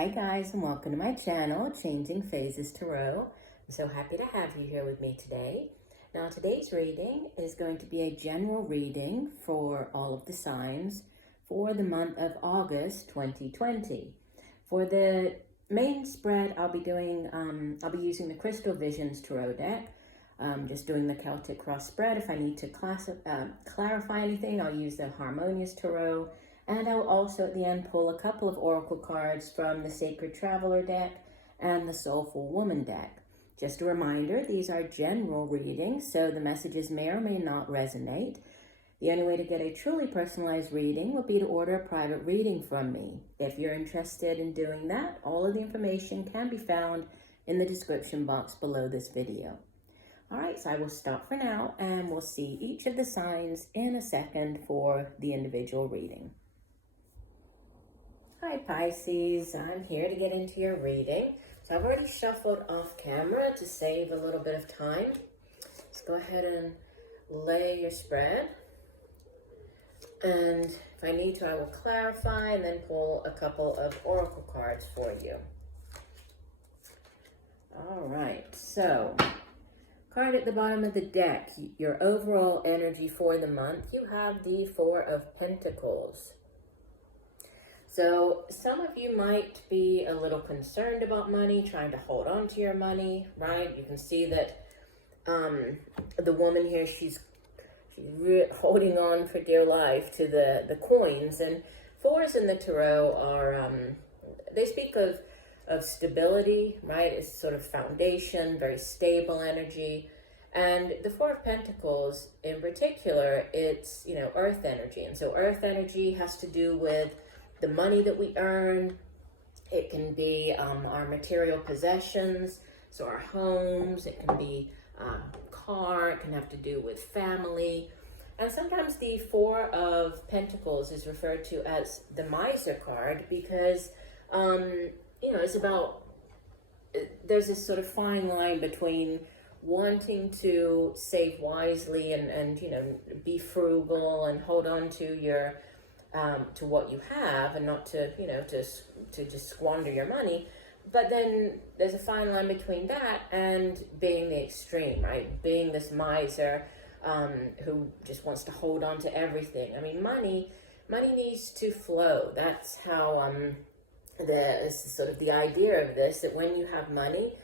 Hi guys, and welcome to my channel, Changing Phases Tarot. I'm so happy to have you here with me today. Now today's reading is going to be a general reading for all of the signs for the month of August 2020. For the main spread, I'll be using the Crystal Visions Tarot deck. Just doing the Celtic Cross spread. If I need to clarify anything, I'll use the Harmonious Tarot. And I'll also at the end pull a couple of oracle cards from the Sacred Traveler deck and the Soulful Woman deck. Just a reminder, these are general readings, so the messages may or may not resonate. The only way to get a truly personalized reading would be to order a private reading from me. If you're interested in doing that, all of the information can be found in the description box below this video. All right, so I will stop for now and we'll see each of the signs in a second for the individual reading. Hi Pisces, I'm here to get into your reading. So I've already shuffled off camera to save a little bit of time. Let's go ahead and lay your spread. And if I need to, I will clarify and then pull a couple of oracle cards for you. All right, so card at the bottom of the deck, your overall energy for the month, you have the Four of Pentacles. So some of you might be a little concerned about money, trying to hold on to your money, right? You can see that the woman here, she's holding on for dear life to the coins. And fours in the tarot are, they speak of stability, right? It's sort of foundation, very stable energy. And the Four of Pentacles in particular, it's, earth energy. And so earth energy has to do with the money that we earn. It can be our material possessions, so our homes. It can be car. It can have to do with family. And sometimes the Four of Pentacles is referred to as the Miser card because, it's about, there's this sort of fine line between wanting to save wisely and be frugal and hold on to your to what you have and not to just squander your money. But then there's a fine line between that and being the extreme, right? Being this miser who just wants to hold on to everything. I mean, money needs to flow. That's how this is sort of the idea of this, that when you have money,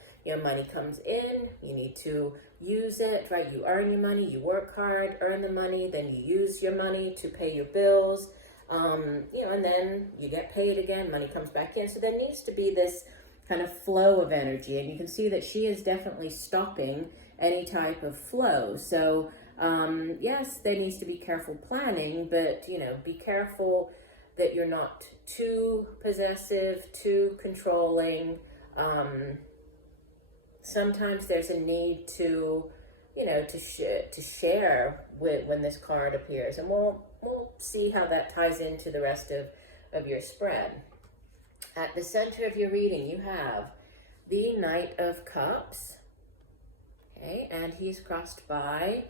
money comes in, you need to use it, right? You earn your money, you work hard, earn the money, then you use your money to pay your bills. And then you get paid again, money comes back in. So there needs to be this kind of flow of energy. And you can see that she is definitely stopping any type of flow. So, yes, there needs to be careful planning, but, be careful that you're not too possessive, too controlling. Sometimes there's a need to, to share when this card appears. And we'll see how that ties into the rest of your spread. At the center of your reading, you have the Knight of Cups. Okay, and he's crossed by,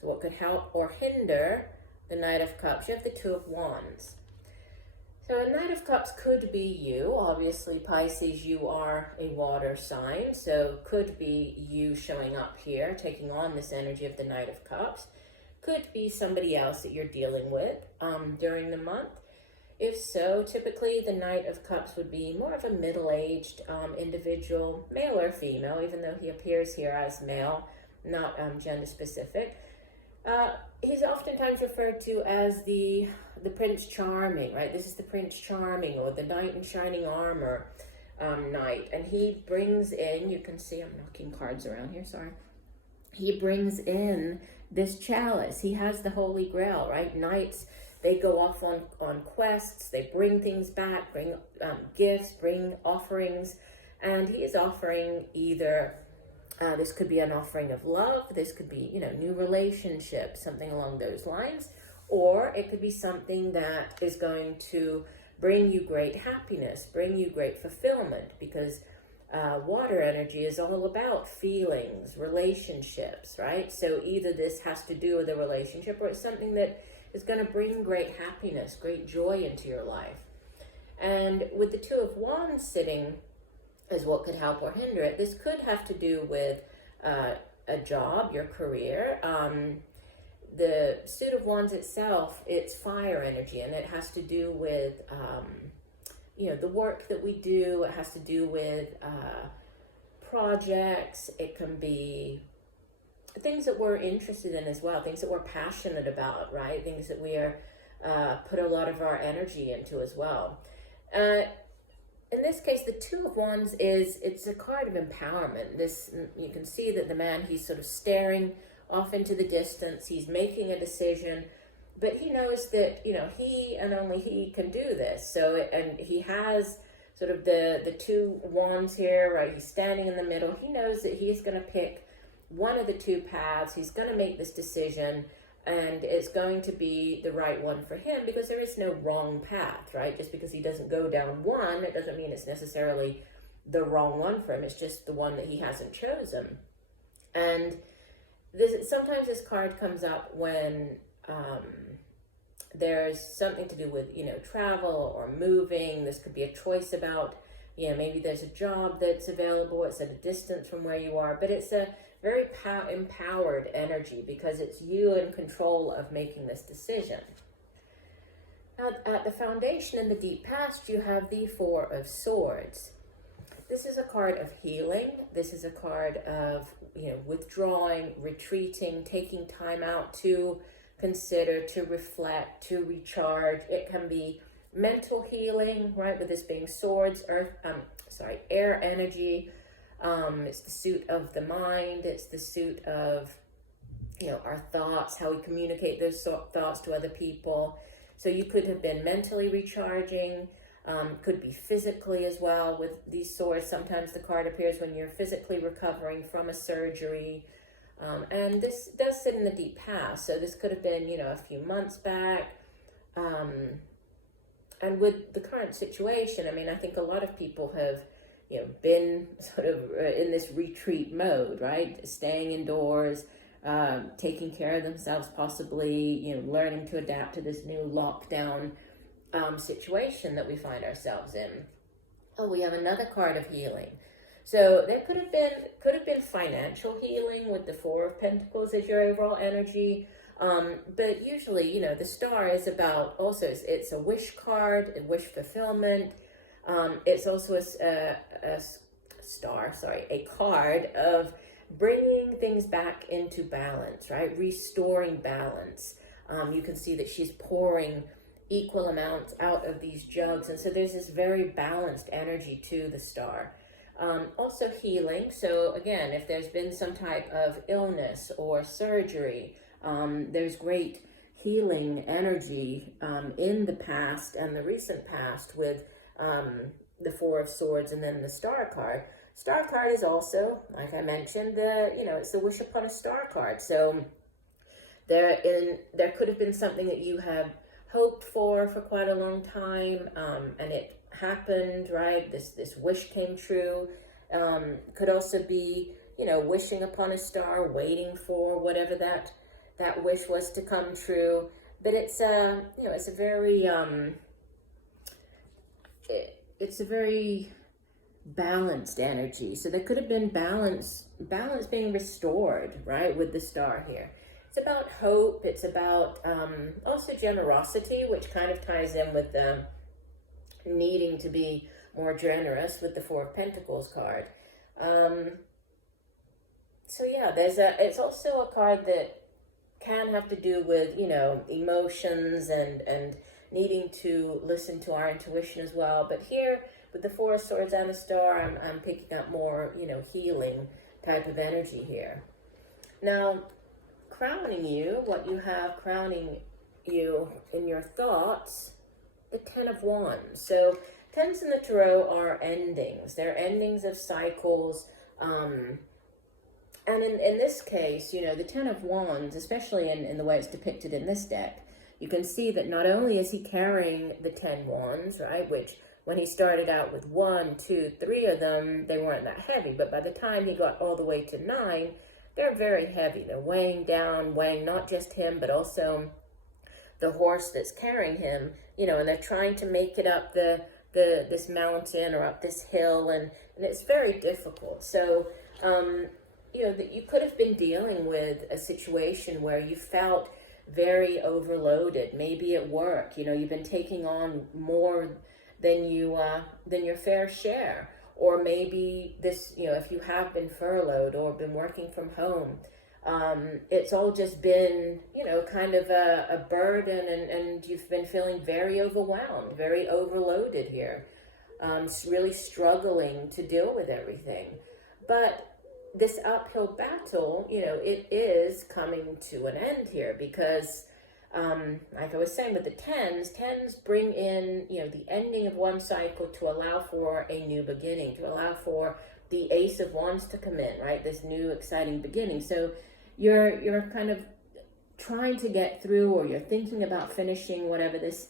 so what could help or hinder the Knight of Cups? You have the Two of Wands. So a Knight of Cups could be you. Obviously, Pisces, you are a water sign, so could be you showing up here, taking on this energy of the Knight of Cups. Could be somebody else that you're dealing with during the month. If so, typically the Knight of Cups would be more of a middle-aged individual, male or female, even though he appears here as male, not gender specific. He's oftentimes referred to as the Prince Charming, right? This is the Prince Charming, or the Knight in Shining Armor knight. And he brings in, you can see I'm knocking cards around here, sorry. He brings in this chalice. He has the Holy Grail, right? Knights, they go off on quests, they bring things back, bring gifts, bring offerings, and he is offering either, this could be an offering of love, this could be, new relationships, something along those lines, or it could be something that is going to bring you great happiness, bring you great fulfillment, because water energy is all about feelings, relationships, right? So either this has to do with a relationship or it's something that is going to bring great happiness, great joy into your life. And with the Two of Wands sitting as what could help or hinder it, this could have to do with a job, your career. The Suit of Wands itself, it's fire energy, and it has to do with, the work that we do. It has to do with projects. It can be things that we're interested in as well, things that we're passionate about, right? Things that we are put a lot of our energy into as well. In this case, the Two of Wands it's a card of empowerment. This, you can see that the man, he's sort of staring off into the distance. He's making a decision, but he knows that, he and only he can do this. So, and he has sort of the Two Wands here, right? He's standing in the middle. He knows that he's going to pick one of the two paths. He's going to make this decision, and it's going to be the right one for him, because there is no wrong path, right? Just because he doesn't go down one, it doesn't mean it's necessarily the wrong one for him. It's just the one that he hasn't chosen. And sometimes this card comes up when there's something to do with, travel or moving. This could be a choice about, maybe there's a job that's available. It's at a distance from where you are, but it's a very empowered energy, because it's you in control of making this decision. Now, at the foundation in the deep past, you have the Four of Swords. This is a card of healing. This is a card of, withdrawing, retreating, taking time out to consider, to reflect, to recharge. It can be mental healing, right? With this being swords, air energy. It's the suit of the mind. It's the suit of, our thoughts, how we communicate those thoughts to other people. So you could have been mentally recharging, could be physically as well with these swords. Sometimes the card appears when you're physically recovering from a surgery. And this does sit in the deep past. So this could have been, a few months back. And with the current situation, I think a lot of people have, been sort of in this retreat mode, right? Staying indoors, taking care of themselves, possibly, learning to adapt to this new lockdown situation that we find ourselves in. Oh, we have another card of healing. So there could have been financial healing with the Four of Pentacles as your overall energy. But usually, the Star is about also, it's a wish card, a wish fulfillment. It's also a card of bringing things back into balance, right? Restoring balance. You can see that she's pouring equal amounts out of these jugs. And so there's this very balanced energy to the Star. Also healing. So again, if there's been some type of illness or surgery, there's great healing energy in the past and the recent past with the Four of Swords and then the Star card. Star card is also, like I mentioned, it's the wish upon a star card. So there could have been something that you have hoped for quite a long time, and it happened, right? This wish came true. Could also be, wishing upon a star, waiting for whatever that wish was to come true. But it's it's a very balanced energy. So there could have been balance being restored, right, with the Star here. It's about hope. It's about also generosity, which kind of ties in with the needing to be more generous with the Four of Pentacles card. So yeah, it's also a card that can have to do with, emotions and needing to listen to our intuition as well. But here with the Four of Swords and the Star, I'm picking up more, healing type of energy here. Now, crowning you, what you have crowning you in your thoughts, the Ten of Wands. So tens in the Tarot are endings. They're endings of cycles. And in this case, the Ten of Wands, especially in the way it's depicted in this deck, you can see that not only is he carrying the 10 wands, right, which when he started out with 1, 2, 3 of them, they weren't that heavy. But by the time he got all the way to 9, they're very heavy. They're weighing not just him, but also the horse that's carrying him, and they're trying to make it up the this mountain or up this hill, and it's very difficult. So, that you could have been dealing with a situation where you felt very overloaded, maybe at work. You've been taking on more than your fair share, or maybe this, if you have been furloughed or been working from home, it's all just been, kind of a burden, and you've been feeling very overwhelmed, very overloaded here, really struggling to deal with everything. But this uphill battle, it is coming to an end here, because like I was saying with the tens bring in, the ending of one cycle to allow for a new beginning, to allow for the Ace of Wands to come in, right? This new exciting beginning. So you're kind of trying to get through, or you're thinking about finishing whatever this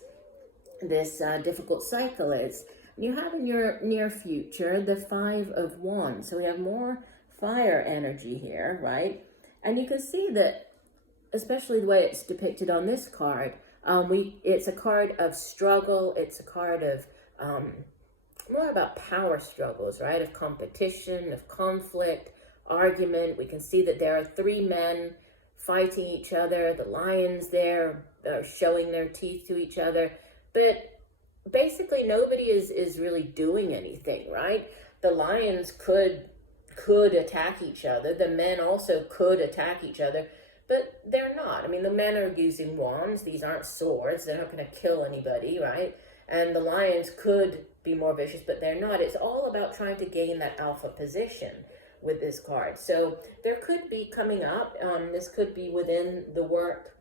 difficult cycle is. You have in your near future the Five of Wands. So we have more fire energy here, right? And you can see that, especially the way it's depicted on this card, it's a card of struggle. It's a card of more about power struggles, right? Of competition, of conflict, argument. We can see that there are three men fighting each other. The lions there are showing their teeth to each other, but basically nobody is really doing anything, right? The lions could attack each other. The men also could attack each other, but they're not. I mean, the men are using wands. These aren't swords. They're not going to kill anybody, right? And the lions could be more vicious, but they're not. It's all about trying to gain that alpha position with this card. So there could be coming up, this could be within the work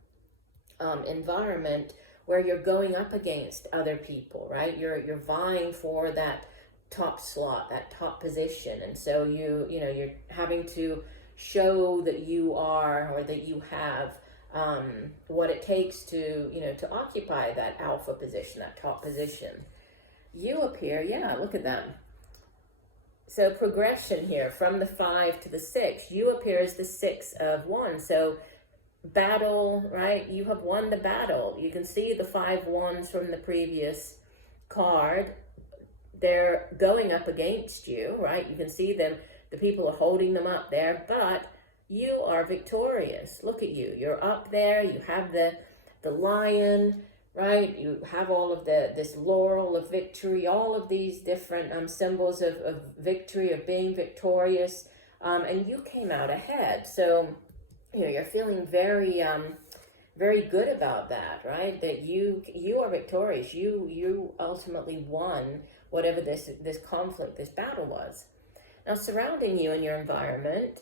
environment, where you're going up against other people, right? You're vying for that top slot, that top position, and so you're having to show that you are, or that you have what it takes to to occupy that alpha position, that top position. You appear, look at them. So progression here from the 5 to the 6. You appear as the 6 of Wands. So battle, right? You have won the battle. You can see the 5 Wands from the previous card. They're going up against you, right? You can see them. The people are holding them up there, but you are victorious. Look at you. You're up there. You have the lion, right? You have all of this laurel of victory, all of these different symbols of victory, of being victorious, and you came out ahead. So, you're feeling very, very good about that, right? That you are victorious. You ultimately won whatever this conflict, this battle was. Now, surrounding you in your environment,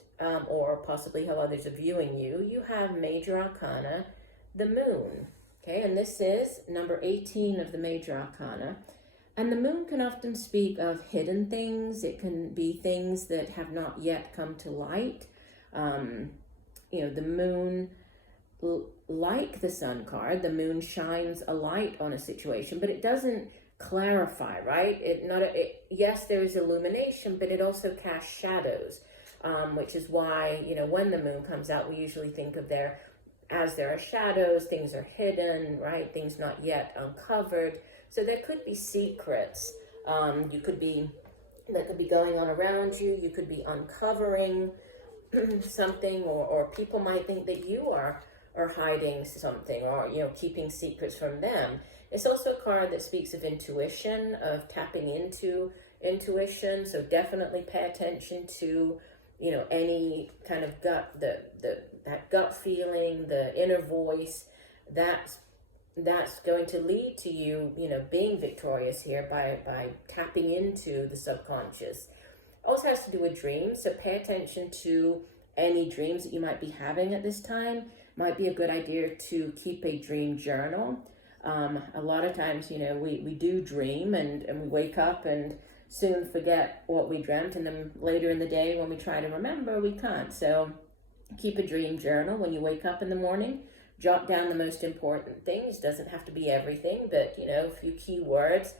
or possibly how others are viewing you, you have Major Arcana, the Moon. Okay, and this is number 18 of the Major Arcana. And the moon can often speak of hidden things. It can be things that have not yet come to light. The moon, like the Sun card, the moon shines a light on a situation, but it doesn't clarify, right? Yes, there is illumination, but it also casts shadows, which is why, when the moon comes out, we usually think of there are shadows, things are hidden, right? Things not yet uncovered. So there could be secrets. That could be going on around you. You could be uncovering something, or people might think that you are hiding something, or keeping secrets from them. It's also a card that speaks of intuition, of tapping into intuition. So definitely pay attention to any kind of gut, that gut feeling, the inner voice. That's going to lead to you being victorious here by tapping into the subconscious. Also has to do with dreams, so pay attention to any dreams that you might be having at this time. Might be a good idea to keep a dream journal. A lot of times, we do dream and we wake up and soon forget what we dreamt, and then later in the day when we try to remember, we can't. So keep a dream journal when you wake up in the morning. Jot down the most important things. Doesn't have to be everything, but a few key words.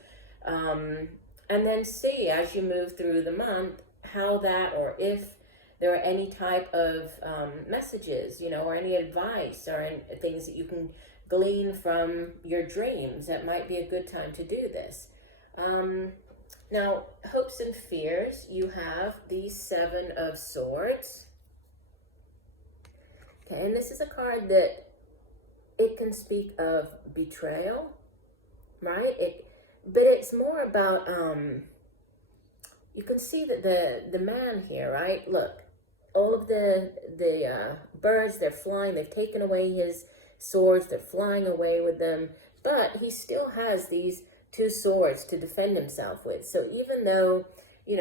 And then see, as you move through the month, how that, or if there are any type of messages, or any advice, or any things that you can glean from your dreams. That might be a good time to do this. Now, hopes and fears, you have the Seven of Swords. Okay, and this is a card that it can speak of betrayal, right? But it's more about, you can see that the man here, right? Look, all of the birds, they're flying. They've taken away his swords. They're flying away with them. But he still has these two swords to defend himself with. So even though,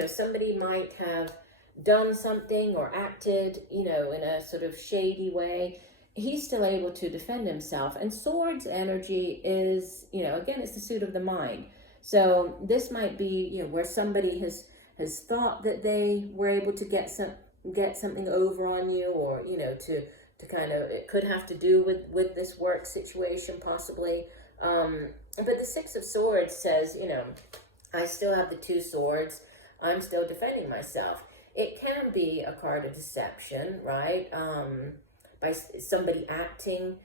somebody might have done something or acted, in a sort of shady way, he's still able to defend himself. And swords energy is, again, it's the suit of the mind. So this might be, where somebody has thought that they were able to get something over on you, or, to kind of, it could have to do with this work situation possibly. But the Six of Swords says, I still have the two swords. I'm still defending myself. It can be a card of deception, right? By somebody acting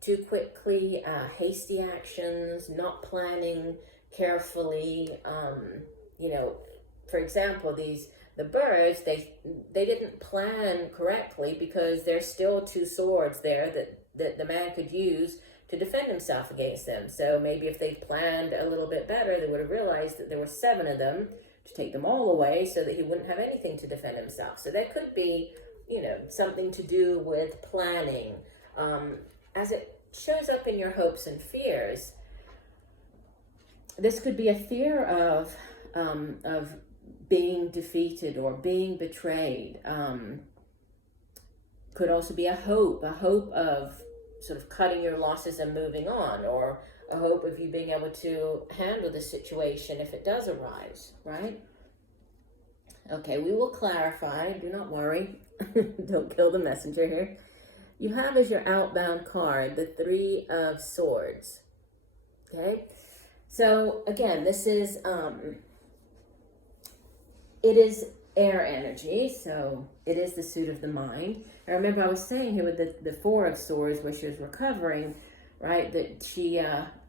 too quickly, hasty actions, not planning carefully. For example, the birds, they didn't plan correctly, because there's still two swords there that the man could use to defend himself against them. So maybe if they planned a little bit better, they would have realized that there were 7 of them, to take them all away so that he wouldn't have anything to defend himself. So that could be, something to do with planning. As it shows up in your hopes and fears, this could be a fear of being defeated or being betrayed. Could also be a hope of sort of cutting your losses and moving on, or a hope of you being able to handle the situation if it does arise, right? Okay, we will clarify. Do not worry. Don't kill the messenger here. You have as your outbound card the Three of Swords. Okay, so again, this is it is air energy, so it is the suit of the mind. I remember I was saying here with the Four of Swords, where she was recovering, right, that she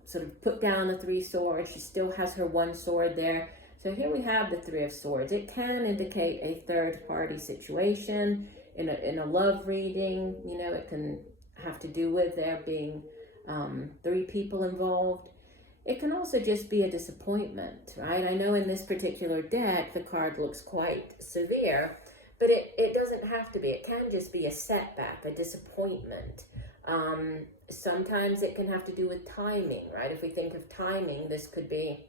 sort of put down the 3 swords. She still has her 1 sword there. So here we have the Three of Swords. It can indicate a third party situation in a love reading. It can have to do with there being 3 people involved. It can also just be a disappointment, right? I know in this particular deck, the card looks quite severe, but it doesn't have to be. It can just be a setback, a disappointment. Sometimes it can have to do with timing, right? If we think of timing, this could be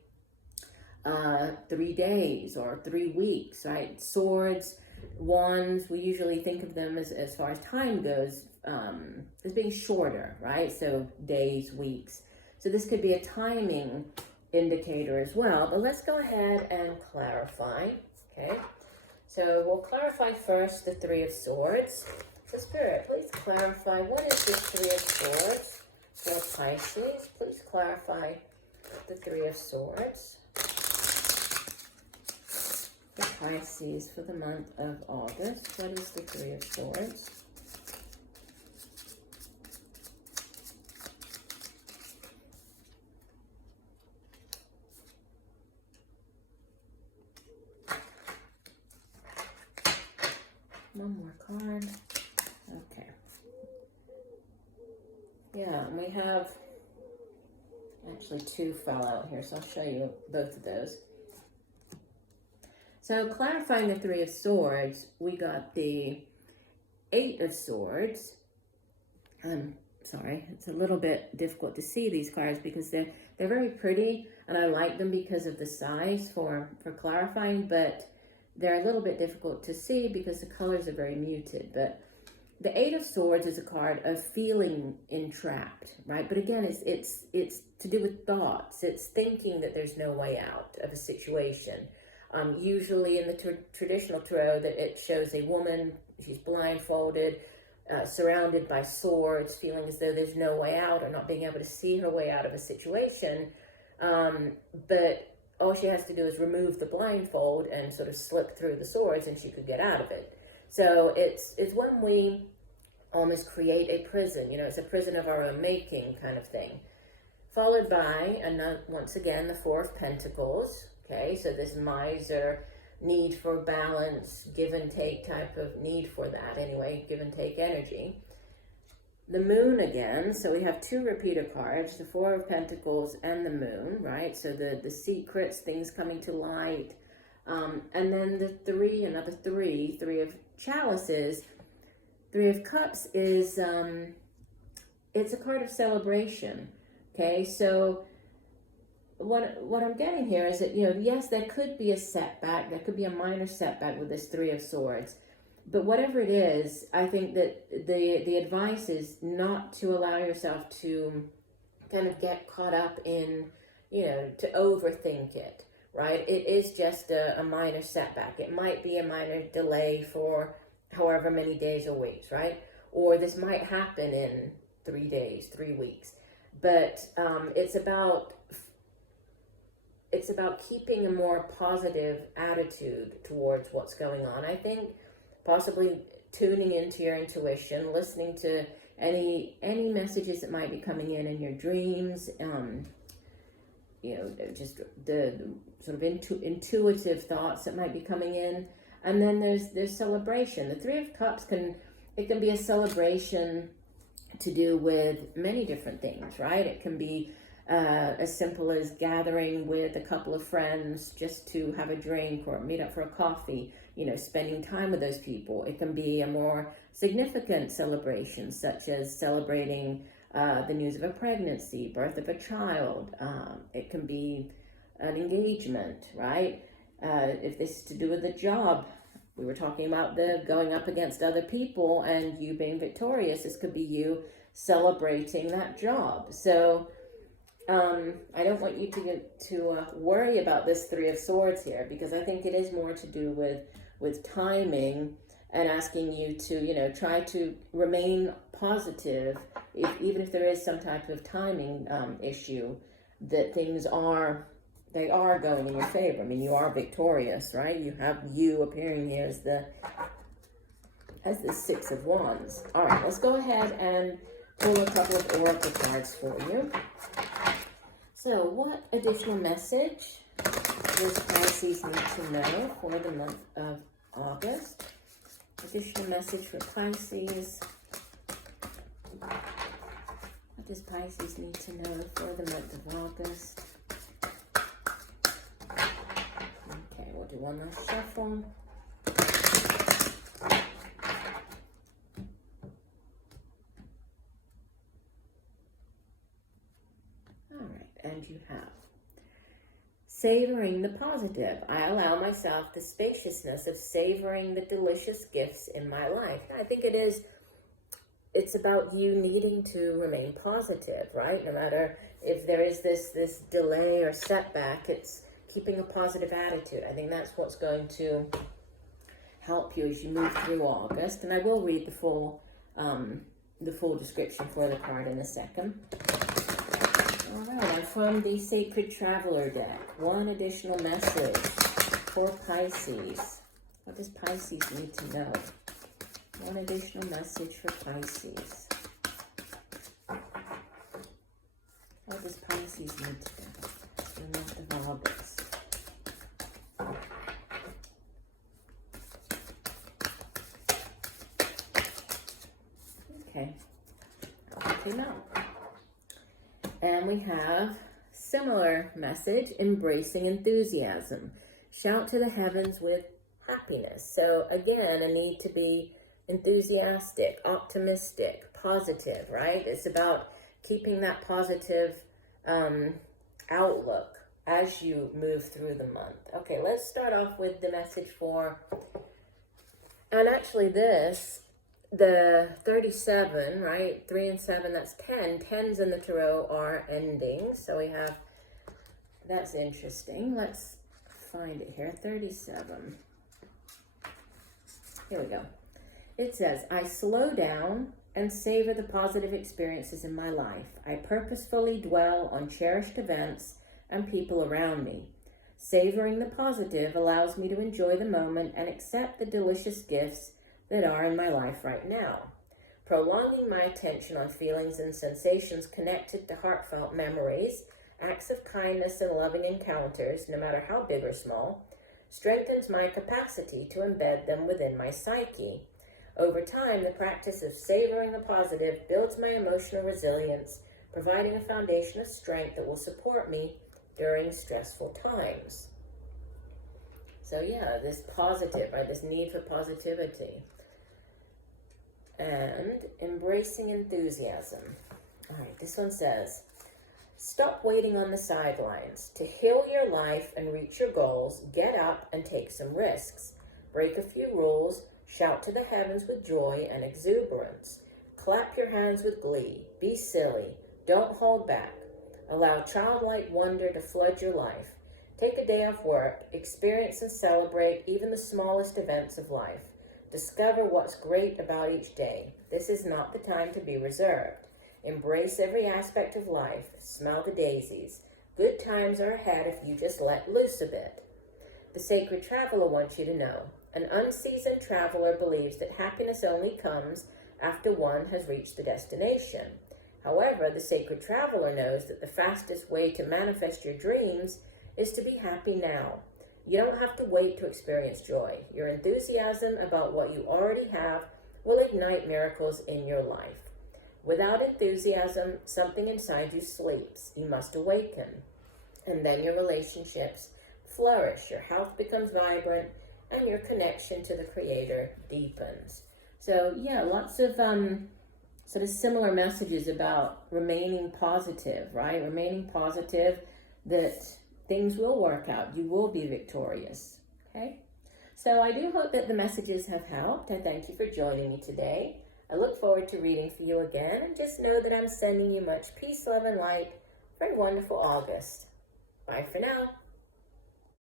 3 days or 3 weeks, right? Swords, wands, we usually think of them as far as time goes, as being shorter, right? So days, weeks. So this could be a timing indicator as well. But let's go ahead and clarify, okay? So we'll clarify first the Three of Swords. So Spirit, please clarify, what is the Three of Swords for Pisces? Please clarify the Three of Swords for Pisces for the month of August. What is the Three of Swords? One more card. Okay. Yeah, and we have actually 2 fell out here, so I'll show you both of those. So clarifying the Three of Swords, we got the 8 of Swords. I'm sorry, it's a little bit difficult to see these cards because they're very pretty, and I like them because of the size for clarifying, but they're a little bit difficult to see because the colors are very muted. But the 8 of Swords is a card of feeling entrapped, right? But again, it's to do with thoughts. It's thinking that there's no way out of a situation. Usually in the traditional tarot, that it shows a woman, she's blindfolded, surrounded by swords, feeling as though there's no way out or not being able to see her way out of a situation. But all she has to do is remove the blindfold and sort of slip through the swords, and she could get out of it. So it's when we almost create a prison, it's a prison of our own making kind of thing. followed by, once again, the Four of Pentacles. Okay, so this miser, need for balance, give and take type of need for that anyway, give and take energy. The Moon again, so we have two repeater cards, the Four of Pentacles and the Moon, right? So the secrets, things coming to light. And then the three, another three of chalices. Three of Cups is, it's a card of celebration, okay? So what I'm getting here is that, yes, there could be a setback. There could be a minor setback with this Three of Swords. But whatever it is, I think that the advice is not to allow yourself to kind of get caught up in, to overthink it, right? It is just a minor setback. It might be a minor delay for however many days or weeks, right? Or this might happen in 3 days, 3 weeks. But it's about keeping a more positive attitude towards what's going on. I think possibly tuning into your intuition, listening to any messages that might be coming in your dreams, just the sort of intuitive thoughts that might be coming in. And then there's celebration. The Three of Cups can be a celebration to do with many different things, right? It can be as simple as gathering with a couple of friends just to have a drink or meet up for a coffee, spending time with those people. It can be a more significant celebration, such as celebrating the news of a pregnancy, birth of a child. It can be an engagement, right? If this is to do with a job, we were talking about the going up against other people and you being victorious. This could be you celebrating that job. So I don't want you to worry about this Three of Swords here, because I think it is more to do with timing and asking you to, try to remain positive, even if there is some type of timing issue, that things are going in your favor. I mean, you are victorious, right? You have you appearing here as the Six of Wands. All right, let's go ahead and pull a couple of oracle cards for you. So, what additional message does Pisces need to know for the month of August? Additional message for Pisces. What does Pisces need to know for the month of August? Okay, we'll do one last shuffle. And you have savoring the positive. I allow myself the spaciousness of savoring the delicious gifts in my life. I think it's about you needing to remain positive, right? No matter if there is this delay or setback, it's keeping a positive attitude. I think that's what's going to help you as you move through August. And I will read the full description for the card in a second. All right, and from the Sacred Traveler deck, one additional message for Pisces. What does Pisces need to know? One additional message for Pisces. What does Pisces need to know in the month of August? Okay, now. And we have similar message, embracing enthusiasm. Shout to the heavens with happiness. So again, a need to be enthusiastic, optimistic, positive, right? It's about keeping that positive outlook as you move through the month. Okay, let's start off with the message for, and actually the 37, right? 3 and 7, that's 10. 10s in the tarot are endings. So we have, that's interesting. Let's find it here. 37. Here we go. It says, I slow down and savor the positive experiences in my life. I purposefully dwell on cherished events and people around me. Savoring the positive allows me to enjoy the moment and accept the delicious gifts that are in my life right now. prolonging my attention on feelings and sensations connected to heartfelt memories, acts of kindness and loving encounters, no matter how big or small, strengthens my capacity to embed them within my psyche. Over time, the practice of savoring the positive builds my emotional resilience, providing a foundation of strength that will support me during stressful times. So yeah, this positive, right? This need for positivity. And embracing enthusiasm. All right, this one says, stop waiting on the sidelines. To heal your life and reach your goals, get up and take some risks. Break a few rules, shout to the heavens with joy and exuberance. Clap your hands with glee. Be silly. Don't hold back. Allow childlike wonder to flood your life. Take a day off work. Experience and celebrate even the smallest events of life. Discover what's great about each day. This is not the time to be reserved. Embrace every aspect of life. Smell the daisies. Good times are ahead if you just let loose a bit. The sacred traveler wants you to know. An unseasoned traveler believes that happiness only comes after one has reached the destination. However, the sacred traveler knows that the fastest way to manifest your dreams is to be happy now. You don't have to wait to experience joy. Your enthusiasm about what you already have will ignite miracles in your life. Without enthusiasm, something inside you sleeps. You must awaken. And then your relationships flourish. Your health becomes vibrant, and your connection to the Creator deepens. So yeah, lots of sort of similar messages about remaining positive, right? Remaining positive that things will work out. You will be victorious, okay? So I do hope that the messages have helped. I thank you for joining me today. I look forward to reading for you again, and just know that I'm sending you much peace, love, and light for a wonderful August. Bye for now.